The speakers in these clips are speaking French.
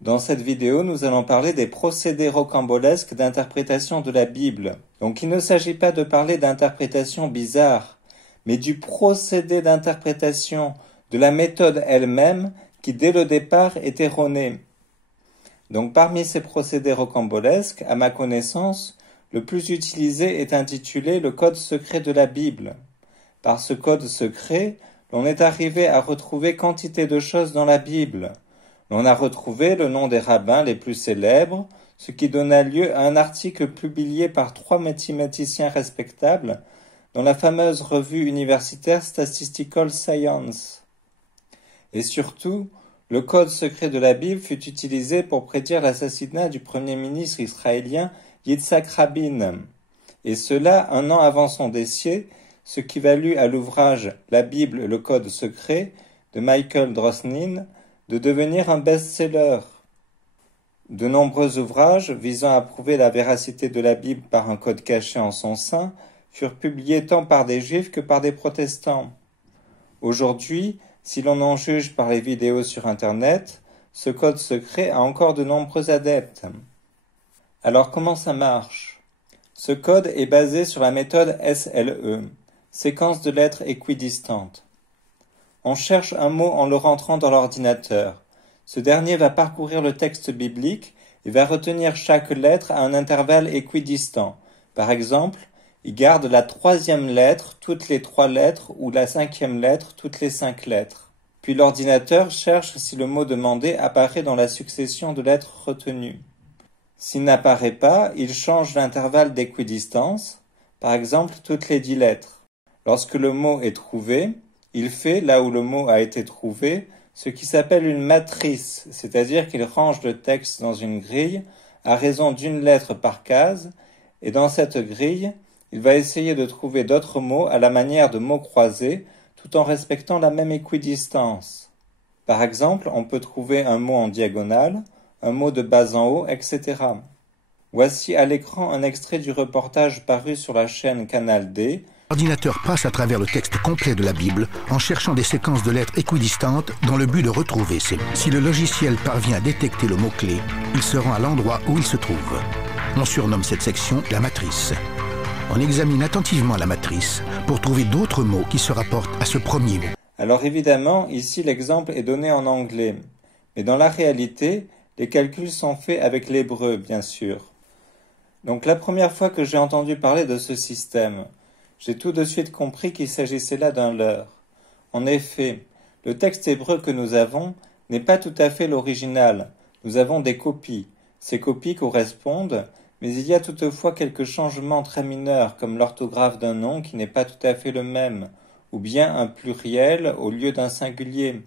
Dans cette vidéo, nous allons parler des procédés rocambolesques d'interprétation de la Bible. Donc il ne s'agit pas de parler d'interprétation bizarre, mais du procédé d'interprétation, de la méthode elle-même, qui dès le départ est erronée. Donc parmi ces procédés rocambolesques, à ma connaissance, le plus utilisé est intitulé le code secret de la Bible. Par ce code secret, l'on est arrivé à retrouver quantité de choses dans la Bible. On a retrouvé le nom des rabbins les plus célèbres, ce qui donna lieu à un article publié par 3 mathématiciens respectables dans la fameuse revue universitaire Statistical Science. Et surtout, le code secret de la Bible fut utilisé pour prédire l'assassinat du premier ministre israélien Yitzhak Rabin, et cela 1 an avant son décès, ce qui valut à l'ouvrage La Bible, le code secret de Michael Drosnin de devenir un best-seller. De nombreux ouvrages visant à prouver la véracité de la Bible par un code caché en son sein furent publiés tant par des juifs que par des protestants. Aujourd'hui, si l'on en juge par les vidéos sur Internet, ce code secret a encore de nombreux adeptes. Alors comment ça marche? Ce code est basé sur la méthode SLE, séquence de lettres équidistantes. On cherche un mot en le rentrant dans l'ordinateur. Ce dernier va parcourir le texte biblique et va retenir chaque lettre à un intervalle équidistant. Par exemple, il garde la 3e lettre toutes les 3 lettres ou la 5e lettre toutes les 5 lettres. Puis l'ordinateur cherche si le mot demandé apparaît dans la succession de lettres retenues. S'il n'apparaît pas, il change l'intervalle d'équidistance, par exemple toutes les 10 lettres. Lorsque le mot est trouvé, il fait, là où le mot a été trouvé, ce qui s'appelle une matrice, c'est-à-dire qu'il range le texte dans une grille à raison d'une lettre par case, et dans cette grille, il va essayer de trouver d'autres mots à la manière de mots croisés, tout en respectant la même équidistance. Par exemple, on peut trouver un mot en diagonale, un mot de bas en haut, etc. Voici à l'écran un extrait du reportage paru sur la chaîne Canal D. L'ordinateur passe à travers le texte complet de la Bible en cherchant des séquences de lettres équidistantes dans le but de retrouver ces mots. Si le logiciel parvient à détecter le mot-clé, il se rend à l'endroit où il se trouve. On surnomme cette section la matrice. On examine attentivement la matrice pour trouver d'autres mots qui se rapportent à ce premier mot. Alors évidemment, ici l'exemple est donné en anglais. Mais dans la réalité, les calculs sont faits avec l'hébreu, bien sûr. Donc la première fois que j'ai entendu parler de ce système, j'ai tout de suite compris qu'il s'agissait là d'un leurre. En effet, le texte hébreu que nous avons n'est pas tout à fait l'original. Nous avons des copies. Ces copies correspondent, mais il y a toutefois quelques changements très mineurs, comme l'orthographe d'un nom qui n'est pas tout à fait le même, ou bien un pluriel au lieu d'un singulier.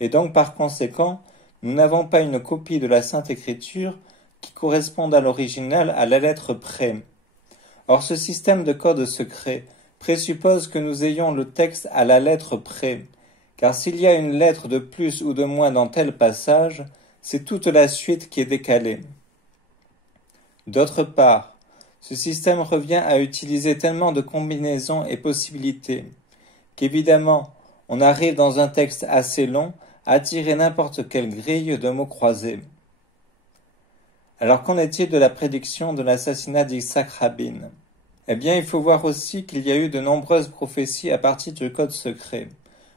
Et donc, par conséquent, nous n'avons pas une copie de la Sainte Écriture qui corresponde à l'original à la lettre près. Or, ce système de code secret présuppose que nous ayons le texte à la lettre près, car s'il y a une lettre de plus ou de moins dans tel passage, c'est toute la suite qui est décalée. D'autre part, ce système revient à utiliser tellement de combinaisons et possibilités, qu'évidemment, on arrive dans un texte assez long à tirer n'importe quelle grille de mots croisés. Alors qu'en est-il de la prédiction de l'assassinat d'Yitzhak Rabin? Eh bien, il faut voir aussi qu'il y a eu de nombreuses prophéties à partir du code secret,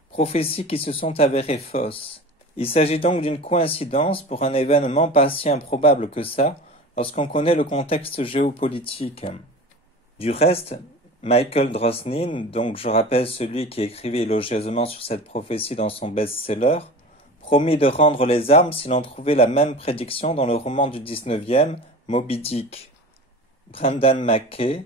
prophéties qui se sont avérées fausses. Il s'agit donc d'une coïncidence pour un événement pas si improbable que ça, lorsqu'on connaît le contexte géopolitique. Du reste, Michael Drosnin, donc je rappelle celui qui écrivait élogieusement sur cette prophétie dans son best-seller, promit de rendre les armes si l'on trouvait la même prédiction dans le roman du 19e, Moby Dick. Brendan Mackay,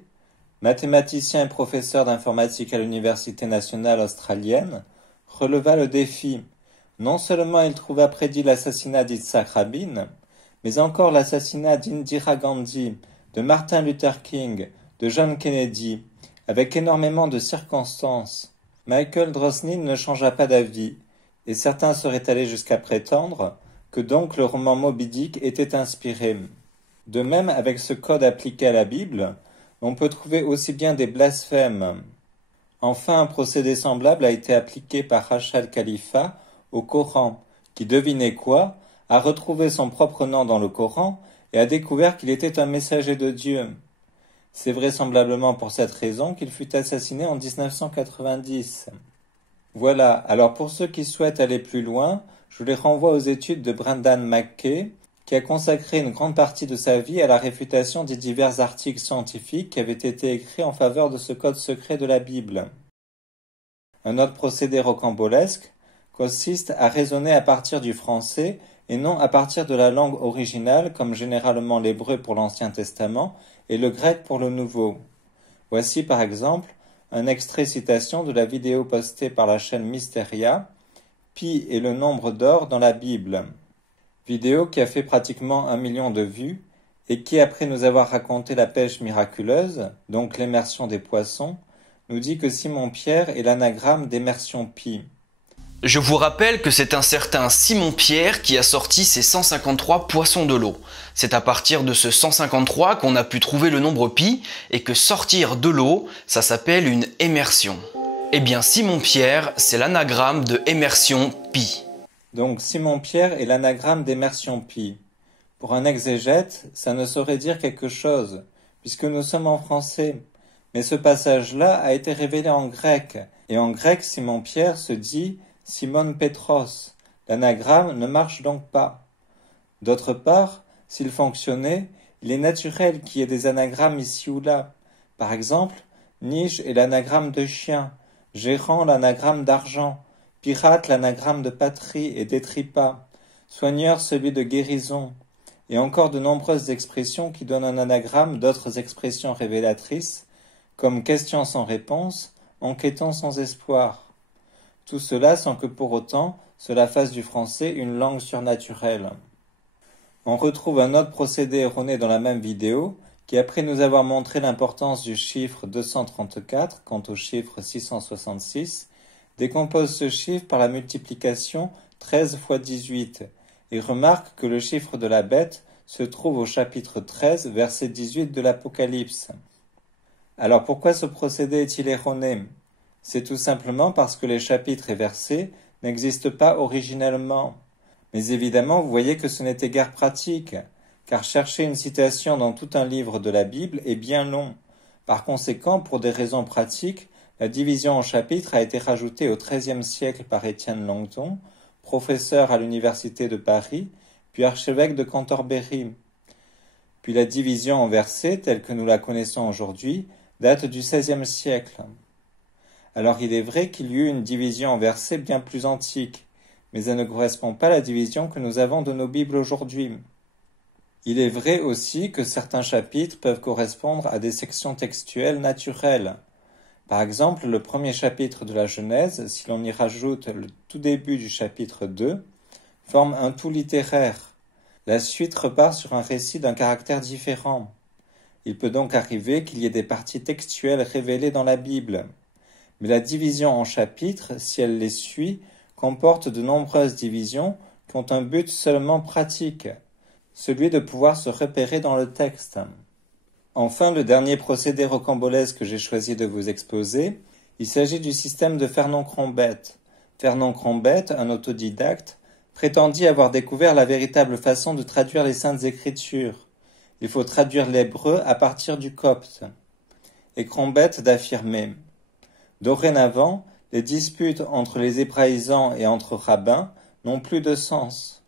mathématicien et professeur d'informatique à l'Université nationale australienne, releva le défi. Non seulement il trouva prédit l'assassinat d'Yitzhak Rabin, mais encore l'assassinat d'Indira Gandhi, de Martin Luther King, de John Kennedy, avec énormément de circonstances. Michael Drosnin ne changea pas d'avis, et certains seraient allés jusqu'à prétendre que donc le roman Moby Dick était inspiré. De même, avec ce code appliqué à la Bible, on peut trouver aussi bien des blasphèmes. Enfin, un procédé semblable a été appliqué par Rachel Khalifa au Coran, qui, devinez quoi, a retrouvé son propre nom dans le Coran et a découvert qu'il était un messager de Dieu. C'est vraisemblablement pour cette raison qu'il fut assassiné en 1990. Voilà, alors pour ceux qui souhaitent aller plus loin, je les renvoie aux études de Brendan McKay, qui a consacré une grande partie de sa vie à la réfutation des divers articles scientifiques qui avaient été écrits en faveur de ce code secret de la Bible. Un autre procédé rocambolesque consiste à raisonner à partir du français et non à partir de la langue originale, comme généralement l'hébreu pour l'Ancien Testament et le grec pour le Nouveau. Voici par exemple un extrait citation de la vidéo postée par la chaîne Mysteria, Pi et le nombre d'or dans la Bible. Vidéo qui a fait pratiquement 1 million de vues et qui, après nous avoir raconté la pêche miraculeuse, donc l'immersion des poissons, nous dit que Simon-Pierre est l'anagramme d'immersion Pi. Je vous rappelle que c'est un certain Simon-Pierre qui a sorti ses 153 poissons de l'eau. C'est à partir de ce 153 qu'on a pu trouver le nombre pi et que sortir de l'eau, ça s'appelle une émersion. Eh bien Simon-Pierre, c'est l'anagramme de émersion pi. Donc Simon-Pierre est l'anagramme d'immersion Pi. Pour un exégète, ça ne saurait dire quelque chose, puisque nous sommes en français. Mais ce passage-là a été révélé en grec, et en grec Simon-Pierre se dit Simon Petros. L'anagramme ne marche donc pas. D'autre part, s'il fonctionnait, il est naturel qu'il y ait des anagrammes ici ou là. Par exemple, Niche est l'anagramme de chien, Gérant l'anagramme d'argent, Pirate l'anagramme de patrie et d'étripas, Soigneur celui de guérison, et encore de nombreuses expressions qui donnent un anagramme d'autres expressions révélatrices, comme question sans réponse, enquêtant sans espoir. Tout cela sans que pour autant cela fasse du français une langue surnaturelle. On retrouve un autre procédé erroné dans la même vidéo qui, après nous avoir montré l'importance du chiffre 234 quant au chiffre 666, décompose ce chiffre par la multiplication 13 fois 18 et remarque que le chiffre de la bête se trouve au chapitre 13, verset 18 de l'Apocalypse. Alors pourquoi ce procédé est-il erroné ? C'est tout simplement parce que les chapitres et versets n'existent pas originellement. Mais évidemment, vous voyez que ce n'était guère pratique, car chercher une citation dans tout un livre de la Bible est bien long. Par conséquent, pour des raisons pratiques, la division en chapitres a été rajoutée au XIIIe siècle par Étienne Langton, professeur à l'Université de Paris, puis archevêque de Cantorbéry. Puis la division en versets, telle que nous la connaissons aujourd'hui, date du XVIe siècle. Alors il est vrai qu'il y eut une division en versets bien plus antique, mais elle ne correspond pas à la division que nous avons de nos Bibles aujourd'hui. Il est vrai aussi que certains chapitres peuvent correspondre à des sections textuelles naturelles. Par exemple, le premier chapitre de la Genèse, si l'on y rajoute le tout début du chapitre 2, forme un tout littéraire. La suite repart sur un récit d'un caractère différent. Il peut donc arriver qu'il y ait des parties textuelles révélées dans la Bible. Mais la division en chapitres, si elle les suit, comporte de nombreuses divisions qui ont un but seulement pratique, celui de pouvoir se repérer dans le texte. Enfin, le dernier procédé rocambolesque que j'ai choisi de vous exposer, il s'agit du système de Fernon-Crombette. Fernon-Crombette, un autodidacte, prétendit avoir découvert la véritable façon de traduire les Saintes Écritures. Il faut traduire l'hébreu à partir du copte. Et Crombette d'affirmer « Dorénavant, les disputes entre les hébraïsants et entre rabbins n'ont plus de sens. »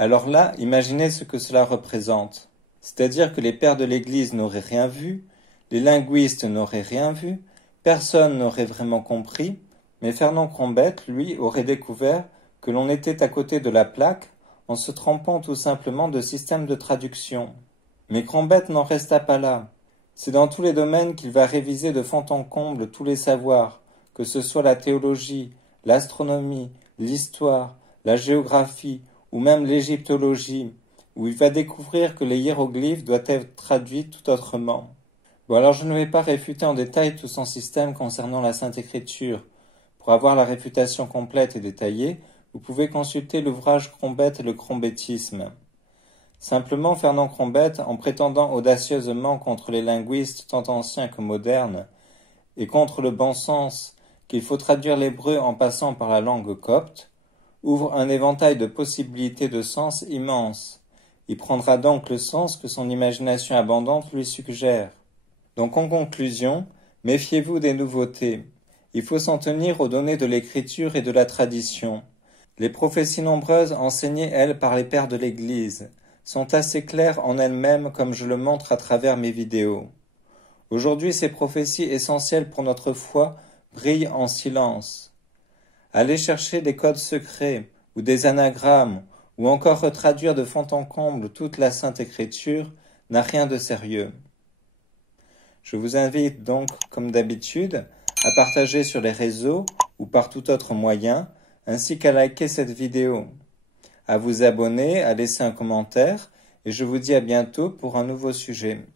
Alors là, imaginez ce que cela représente. C'est-à-dire que les pères de l'Église n'auraient rien vu, les linguistes n'auraient rien vu, personne n'aurait vraiment compris, mais Fernon-Crombette, lui, aurait découvert que l'on était à côté de la plaque en se trompant tout simplement de système de traduction. Mais Crombette n'en resta pas là. C'est dans tous les domaines qu'il va réviser de fond en comble tous les savoirs, que ce soit la théologie, l'astronomie, l'histoire, la géographie ou même l'égyptologie, où il va découvrir que les hiéroglyphes doivent être traduits tout autrement. Bon, alors je ne vais pas réfuter en détail tout son système concernant la Sainte Écriture. Pour avoir la réfutation complète et détaillée, vous pouvez consulter l'ouvrage Crombette et le crombettisme. Simplement, Fernand Crombette, en prétendant audacieusement contre les linguistes tant anciens que modernes, et contre le bon sens qu'il faut traduire l'hébreu en passant par la langue copte, ouvre un éventail de possibilités de sens immense. Il prendra donc le sens que son imagination abondante lui suggère. Donc en conclusion, méfiez-vous des nouveautés. Il faut s'en tenir aux données de l'écriture et de la tradition. Les prophéties nombreuses enseignées, elles, par les pères de l'Église, sont assez claires en elles-mêmes comme je le montre à travers mes vidéos. Aujourd'hui, ces prophéties essentielles pour notre foi brillent en silence. Aller chercher des codes secrets ou des anagrammes ou encore retraduire de fond en comble toute la Sainte Écriture n'a rien de sérieux. Je vous invite donc, comme d'habitude, à partager sur les réseaux ou par tout autre moyen, ainsi qu'à liker cette vidéo, à vous abonner, à laisser un commentaire, et je vous dis à bientôt pour un nouveau sujet.